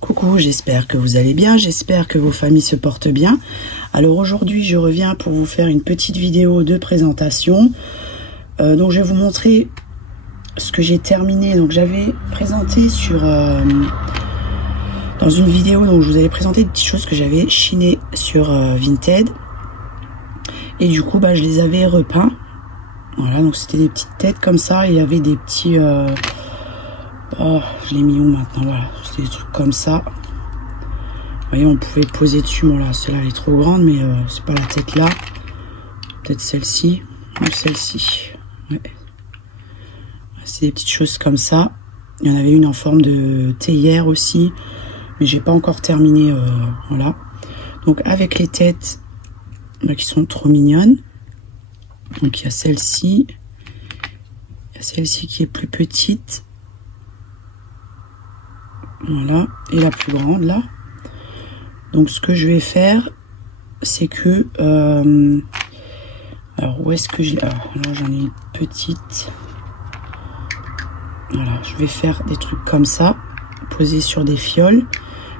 Coucou, j'espère que vous allez bien, j'espère que vos familles se portent bien. Alors aujourd'hui, je reviens pour vous faire une petite vidéo de présentation. Donc je vais vous montrer ce que j'ai terminé. Donc j'avais présenté sur dans une vidéo, donc je vous avais présenté des petites choses que j'avais chinées sur Vinted. Et du coup, je les avais repeints. Voilà, donc c'était des petites têtes comme ça. Il y avait des petits... Oh, je l'ai mis où maintenant? Voilà, c'était des trucs comme ça. Vous voyez, on pouvait poser dessus. Bon là, celle-là elle est trop grande, mais c'est pas la tête là. Peut-être celle-ci ou celle-ci. Ouais. C'est des petites choses comme ça. Il y en avait une en forme de théière aussi, mais j'ai pas encore terminé. Voilà. Donc avec les têtes qui sont trop mignonnes. Donc il y a celle-ci. Il y a celle-ci qui est plus petite. Voilà, et la plus grande là. Donc ce que je vais faire, c'est que alors où est-ce que j'ai... Alors j'en ai une petite. Voilà, je vais faire des trucs comme ça, posés sur des fioles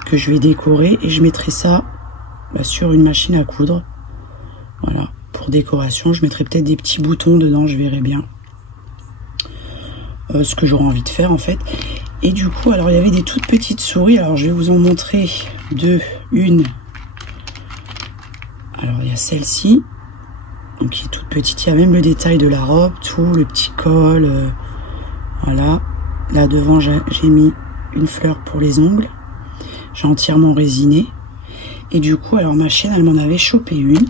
que je vais décorer, et je mettrai ça sur une machine à coudre. Voilà, pour décoration, je mettrai peut-être des petits boutons dedans, je verrai bien ce que j'aurai envie de faire en fait. Et du coup, alors il y avait des toutes petites souris. Alors je vais vous en montrer une. Alors il y a celle-ci, donc qui est toute petite. Il y a même le détail de la robe, tout, le petit col. Voilà. Là devant, j'ai mis une fleur pour les ongles. J'ai entièrement résiné. Et du coup, alors ma chienne, elle m'en avait chopé une.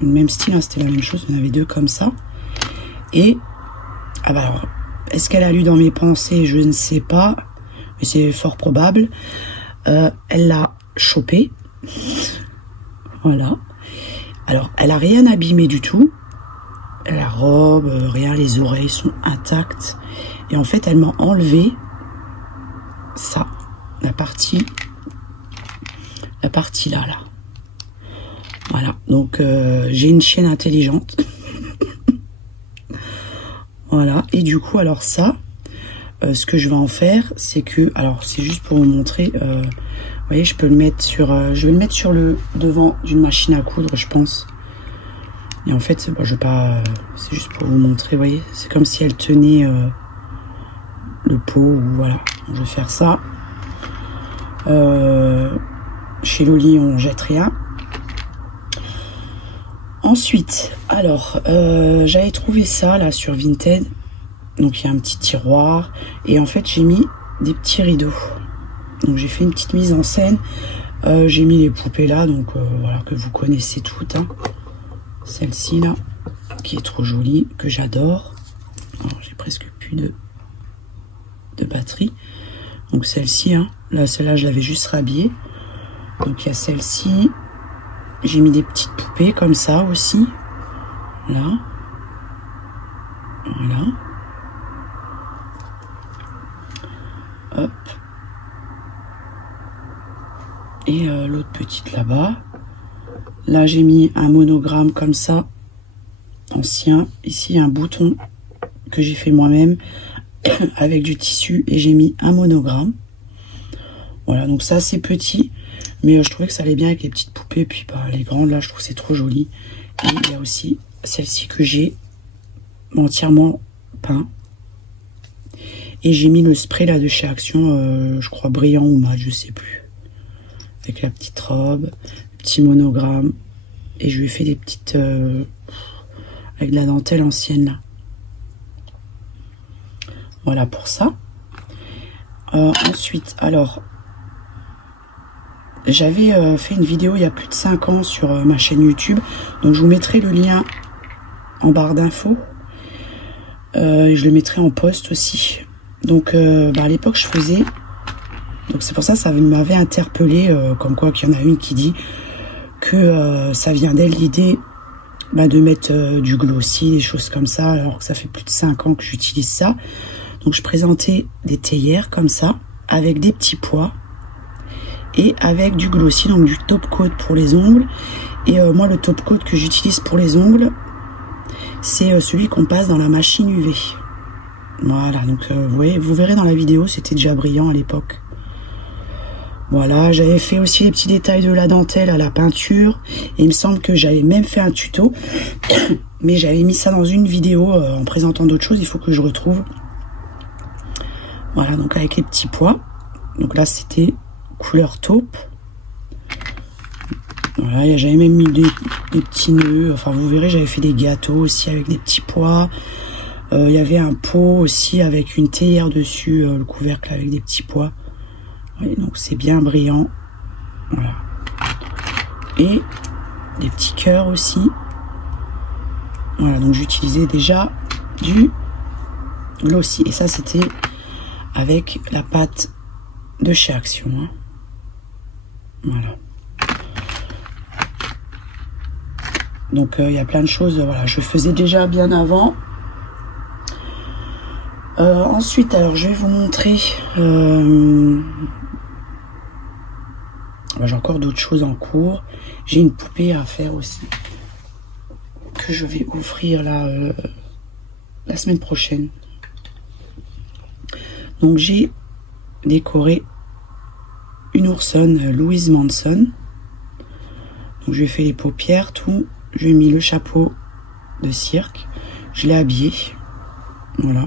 Le même style, hein, c'était la même chose. Il y en avait deux comme ça. Et alors. Est-ce qu'elle a lu dans mes pensées? Je ne sais pas, mais c'est fort probable. Elle l'a chopé. Voilà. Alors, elle a rien abîmé du tout. La robe, rien, les oreilles sont intactes. Et en fait, elle m'a enlevé ça, la partie là. Voilà. Donc, j'ai une chienne intelligente. Voilà, et du coup, alors ça, ce que je vais en faire, c'est que, alors c'est juste pour vous montrer, vous voyez, je peux le mettre sur, je vais le mettre sur le devant d'une machine à coudre, je pense. Et en fait, je vais pas, c'est juste pour vous montrer, vous voyez, c'est comme si elle tenait le pot, ou voilà. Donc, je vais faire ça. Chez Loli, on jette rien. Ensuite, alors, j'avais trouvé ça là sur Vinted. Donc il y a un petit tiroir. Et en fait, j'ai mis des petits rideaux. Donc j'ai fait une petite mise en scène. J'ai mis les poupées là, donc voilà, que vous connaissez toutes. Hein. Celle-ci là, qui est trop jolie, que j'adore. J'ai presque plus de batterie. Donc celle-ci, hein, là, celle-là, je l'avais juste rhabillée. Donc il y a celle-ci. J'ai mis des petites poupées comme ça aussi. Là. Voilà. Hop. Et l'autre petite là-bas. Là, j'ai mis un monogramme comme ça. Ancien. Ici, un bouton que j'ai fait moi-même avec du tissu. Et j'ai mis un monogramme. Voilà, donc ça, c'est petit. Mais je trouvais que ça allait bien avec les petites poupées. Puis les grandes, là, je trouve que c'est trop joli. Et il y a aussi celle-ci que j'ai entièrement peint. Et j'ai mis le spray là de chez Action, je crois brillant ou mat, je sais plus. Avec la petite robe, le petit monogramme. Et je lui ai fait des petites... avec de la dentelle ancienne là. Voilà pour ça. Ensuite, alors... J'avais fait une vidéo il y a plus de 5 ans sur ma chaîne YouTube. Donc je vous mettrai le lien en barre d'infos. Et je le mettrai en post aussi. Donc à l'époque je faisais... Donc c'est pour ça ça m'avait interpellé. Comme quoi qu'il y en a une qui dit que ça vient d'elle l'idée de mettre du glossy, des choses comme ça. Alors que ça fait plus de 5 ans que j'utilise ça. Donc je présentais des théières comme ça. Avec des petits pois. Et avec du glossy, donc du top coat pour les ongles. Et moi, le top coat que j'utilise pour les ongles, c'est celui qu'on passe dans la machine UV. Voilà, donc vous voyez, vous verrez dans la vidéo, c'était déjà brillant à l'époque. Voilà, j'avais fait aussi les petits détails de la dentelle à la peinture. Et il me semble que j'avais même fait un tuto. Mais j'avais mis ça dans une vidéo en présentant d'autres choses. Il faut que je retrouve. Voilà, donc avec les petits pois. Donc là, c'était couleur taupe. Voilà, j'avais même mis des petits nœuds. Enfin, vous verrez, j'avais fait des gâteaux aussi avec des petits pois. Il y avait un pot aussi avec une théière dessus, le couvercle avec des petits pois. Oui, donc c'est bien brillant. Voilà. Et des petits cœurs aussi. Voilà, donc j'utilisais déjà du glossy. Et ça, c'était avec la pâte de chez Action. Hein. Voilà. Donc il y a plein de choses. Voilà, je faisais déjà bien avant. Ensuite, alors je vais vous montrer. J'ai encore d'autres choses en cours. J'ai une poupée à faire aussi que je vais offrir la semaine prochaine. Donc j'ai décoré une oursonne Louise Manson. Donc je lui ai fait les paupières, tout. Je lui ai mis le chapeau de cirque. Je l'ai habillé. Voilà.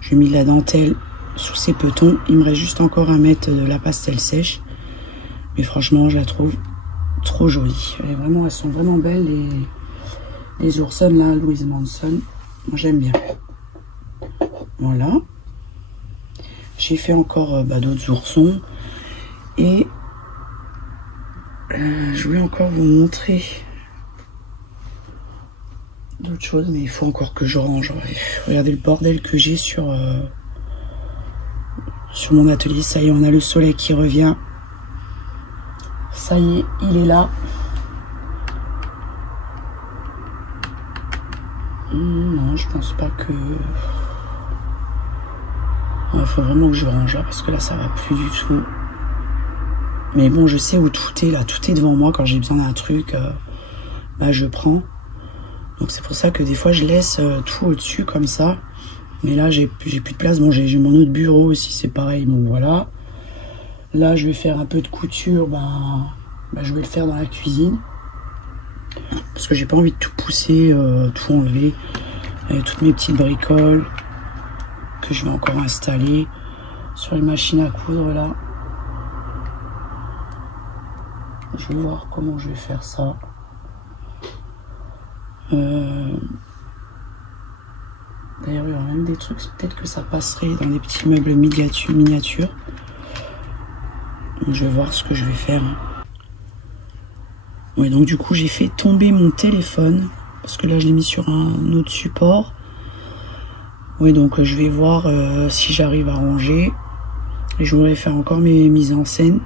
Je lui ai mis de la dentelle sous ses petons. Il me reste juste encore à mettre de la pastel sèche. Mais franchement, je la trouve trop jolie. Elles sont vraiment belles, les oursonnes là, Louise Manson. Moi, j'aime bien. Voilà. J'ai fait encore d'autres oursons. Et je voulais encore vous montrer d'autres choses, mais il faut encore que je range. Regardez le bordel que j'ai sur mon atelier. Ça y est, on a le soleil qui revient. Ça y est, il est là. Non, je pense pas que... Il faut vraiment que je range là, parce que là, ça va plus du tout. Mais bon, je sais où tout est là. Tout est devant moi. Quand j'ai besoin d'un truc, je prends. Donc c'est pour ça que des fois, je laisse tout au-dessus comme ça. Mais là, j'ai plus de place. Bon, j'ai mon autre bureau aussi, c'est pareil. Bon, voilà. Là, je vais faire un peu de couture. Je vais le faire dans la cuisine. Parce que j'ai pas envie de tout pousser, tout enlever. Et toutes mes petites bricoles que je vais encore installer sur les machines à coudre là. Je vais voir comment je vais faire ça. D'ailleurs, il y aura même des trucs, peut-être que ça passerait dans des petits meubles miniatures. Je vais voir ce que je vais faire. Ouais, donc du coup, j'ai fait tomber mon téléphone. Parce que là, je l'ai mis sur un autre support. Oui, donc je vais voir si j'arrive à ranger. Et je voudrais faire encore mes mises en scène.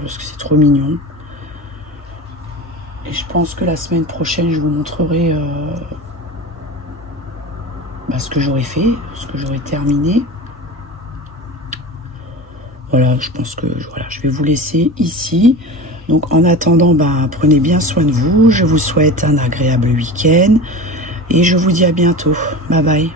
Parce que c'est trop mignon. Et je pense que la semaine prochaine, je vous montrerai ce que j'aurais fait, ce que j'aurais terminé. Voilà, je pense que je vais vous laisser ici. Donc en attendant, prenez bien soin de vous. Je vous souhaite un agréable week-end. Et je vous dis à bientôt. Bye bye.